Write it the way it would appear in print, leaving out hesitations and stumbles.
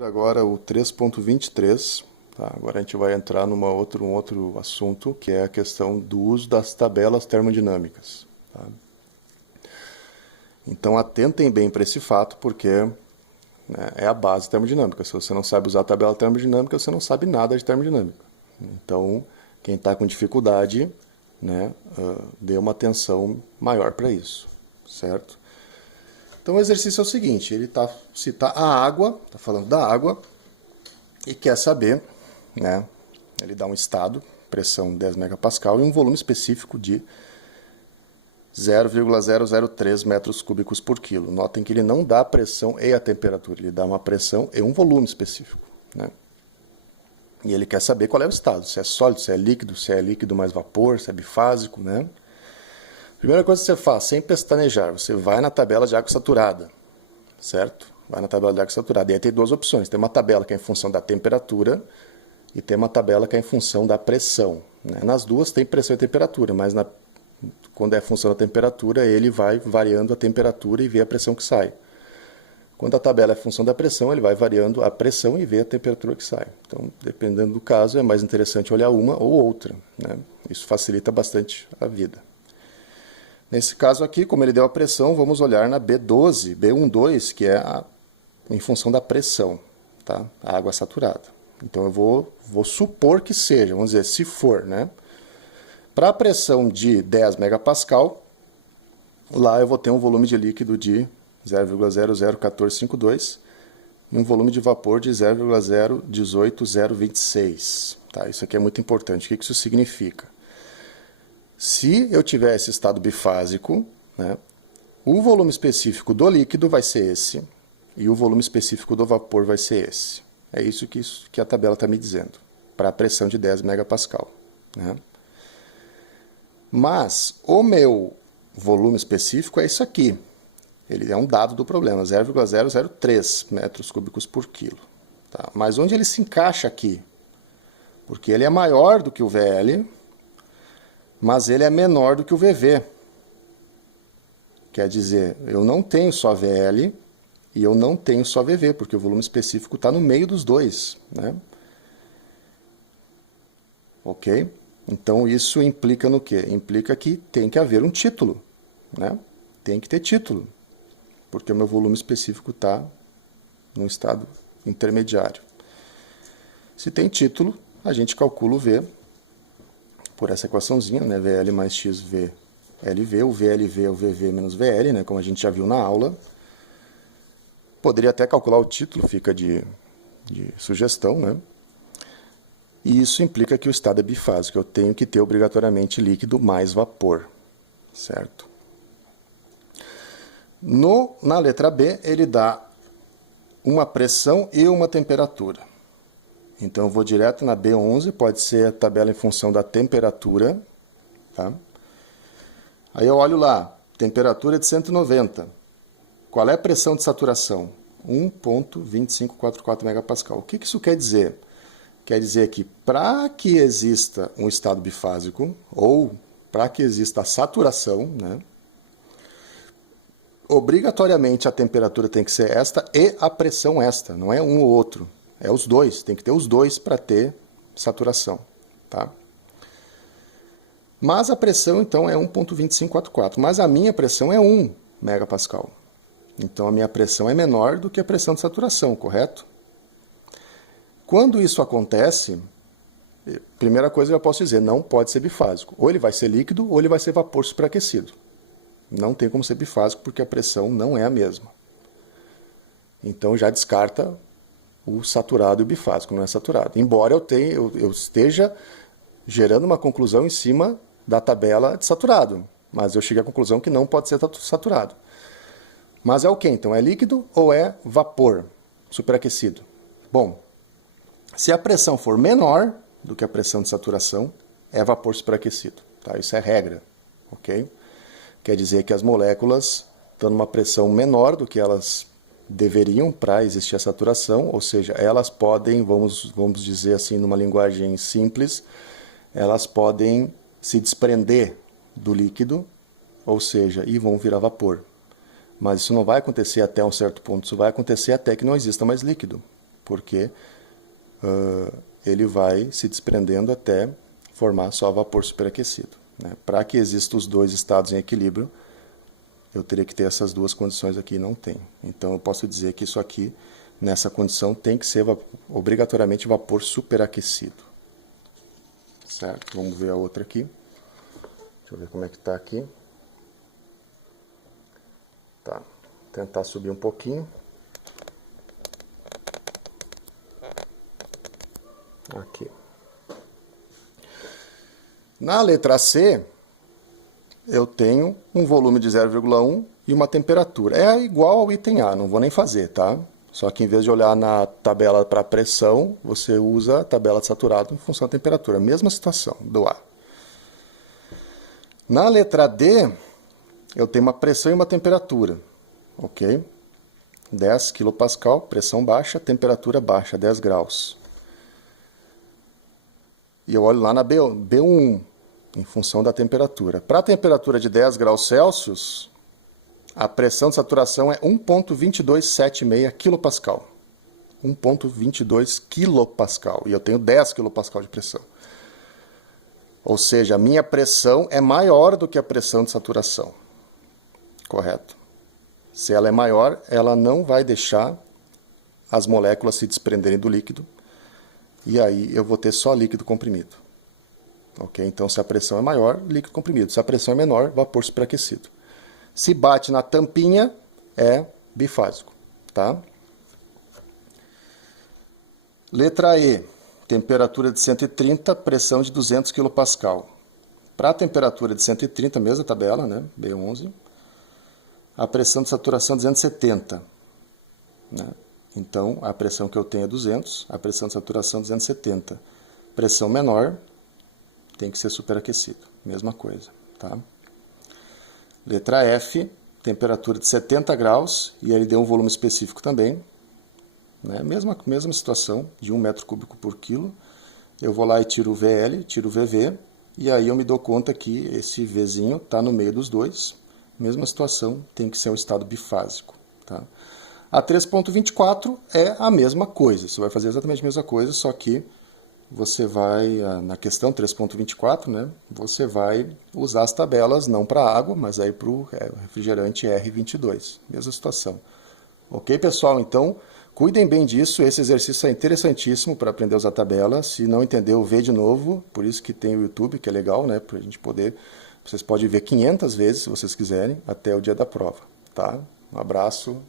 Agora o 3.23, tá? Agora a gente vai entrar um outro assunto, que é a questão do uso das tabelas termodinâmicas. Tá? Então atentem bem para esse fato, porque é a base termodinâmica. Se você não sabe usar a tabela termodinâmica, você não sabe nada de termodinâmica. Então, quem está com dificuldade, dê uma atenção maior para isso, certo? Então o exercício é o seguinte, ele cita a água, está falando da água, e quer saber, ele dá um estado, pressão 10 megapascal, e um volume específico de 0,003 metros cúbicos por quilo. Notem que ele não dá a pressão e a temperatura, ele dá uma pressão e um volume específico. E ele quer saber qual é o estado, se é sólido, se é líquido mais vapor, se é bifásico, Primeira coisa que você faz, sem pestanejar, você vai na tabela de água saturada, certo? Vai na tabela de água saturada. E aí tem duas opções. Tem uma tabela que é em função da temperatura e tem uma tabela que é em função da pressão. Nas duas tem pressão e temperatura, mas quando é em função da temperatura, ele vai variando a temperatura e vê a pressão que sai. Quando a tabela é em função da pressão, ele vai variando a pressão e vê a temperatura que sai. Então, dependendo do caso, é mais interessante olhar uma ou outra. Isso facilita bastante a vida. Nesse caso aqui, como ele deu a pressão, vamos olhar na B12, B12, que é em função da pressão, tá? A água saturada. Então eu vou supor que seja, vamos dizer, se for, Para a pressão de 10 megapascal, lá eu vou ter um volume de líquido de 0,001452 e um volume de vapor de 0,018026. Tá? Isso aqui é muito importante. O que isso significa? Se eu tiver esse estado bifásico, o volume específico do líquido vai ser esse e o volume específico do vapor vai ser esse. É isso que a tabela está me dizendo, para a pressão de 10 megapascal. Mas o meu volume específico é isso aqui. Ele é um dado do problema, 0,003 metros cúbicos por quilo. Tá? Mas onde ele se encaixa aqui? Porque ele é maior do que o VL, mas ele é menor do que o VV. Quer dizer, eu não tenho só VL e eu não tenho só VV, porque o volume específico está no meio dos dois. Ok? Então isso implica no quê? Implica que tem que haver um título. Tem que ter título, porque o meu volume específico está num estado intermediário. Se tem título, a gente calcula o V por essa equaçãozinha, VL mais x VLV, o VLV é o VV menos VL, como a gente já viu na aula. Poderia até calcular o título, fica de sugestão, E isso implica que o estado é bifásico, eu tenho que ter obrigatoriamente líquido mais vapor, certo? Na letra B, ele dá uma pressão e uma temperatura. Então, eu vou direto na B11, pode ser a tabela em função da temperatura. Tá? Aí eu olho lá, temperatura de 190. Qual é a pressão de saturação? 1,2544 megapascal. O que isso quer dizer? Quer dizer que para que exista um estado bifásico, ou para que exista a saturação, obrigatoriamente a temperatura tem que ser esta e a pressão esta, não é um ou outro. É os dois, tem que ter os dois para ter saturação. Tá? Mas a pressão, então, é 1,2544. Mas a minha pressão é 1 megapascal. Então, a minha pressão é menor do que a pressão de saturação, correto? Quando isso acontece, primeira coisa que eu posso dizer, não pode ser bifásico. Ou ele vai ser líquido, ou ele vai ser vapor superaquecido. Não tem como ser bifásico, porque a pressão não é a mesma. Então, já descarta o saturado e o bifásico, não é saturado. Embora eu esteja gerando uma conclusão em cima da tabela de saturado, mas eu cheguei à conclusão que não pode ser saturado. Mas é o que então? É líquido ou é vapor superaquecido? Bom, se a pressão for menor do que a pressão de saturação, é vapor superaquecido. Tá? Isso é regra, ok? Quer dizer que as moléculas estão numa pressão menor do que elas deveriam para existir a saturação, ou seja, elas podem, vamos dizer assim, numa linguagem simples, elas podem se desprender do líquido, ou seja, e vão virar vapor. Mas isso não vai acontecer até um certo ponto, isso vai acontecer até que não exista mais líquido. porque ele vai se desprendendo até formar só vapor superaquecido, né? Para que existam os dois estados em equilíbrio, eu teria que ter essas duas condições aqui, e não tem. Então eu posso dizer que isso aqui, nessa condição, tem que ser obrigatoriamente vapor superaquecido. Certo? Vamos ver a outra aqui. Deixa eu ver como é que está aqui. Tá. Tentar subir um pouquinho. Aqui. Na letra C, eu tenho um volume de 0,1 e uma temperatura. É igual ao item A, não vou nem fazer, tá? Só que em vez de olhar na tabela para pressão, você usa a tabela de saturado em função da temperatura. Mesma situação do A. Na letra D, eu tenho uma pressão e uma temperatura. Ok? 10 kPa, pressão baixa, temperatura baixa, 10 graus. E eu olho lá na B1, em função da temperatura. Para a temperatura de 10 graus Celsius, a pressão de saturação é 1.2276 kPa. 1.22 kPa. E eu tenho 10 kPa de pressão. Ou seja, a minha pressão é maior do que a pressão de saturação. Correto? Se ela é maior, ela não vai deixar as moléculas se desprenderem do líquido. E aí eu vou ter só líquido comprimido. Ok? Então, se a pressão é maior, líquido comprimido. Se a pressão é menor, vapor superaquecido. Se bate na tampinha, é bifásico, tá? Letra E, temperatura de 130, pressão de 200 kPa. Para a temperatura de 130, mesma tabela, né? B11, a pressão de saturação é 270. Né? Então, a pressão que eu tenho é 200, a pressão de saturação é 270. Pressão menor, tem que ser superaquecido, mesma coisa, tá? Letra F, temperatura de 70 graus, e ele deu um volume específico também, né? Mesma situação, de 1 metro cúbico por quilo. Eu vou lá e tiro o VL, tiro o VV, e aí eu me dou conta que esse Vzinho está no meio dos dois. Mesma situação, tem que ser um estado bifásico. Tá? A 3.24 é a mesma coisa, você vai fazer exatamente a mesma coisa, só que você vai, na questão 3.24, né, você vai usar as tabelas não para água, mas aí para o refrigerante R22. Mesma situação. Ok, pessoal? Então, cuidem bem disso. Esse exercício é interessantíssimo para aprender a usar tabela. Se não entendeu, vê de novo. Por isso que tem o YouTube, que é legal, né, para a gente poder... Vocês podem ver 500 vezes, se vocês quiserem, até o dia da prova. Tá? Um abraço.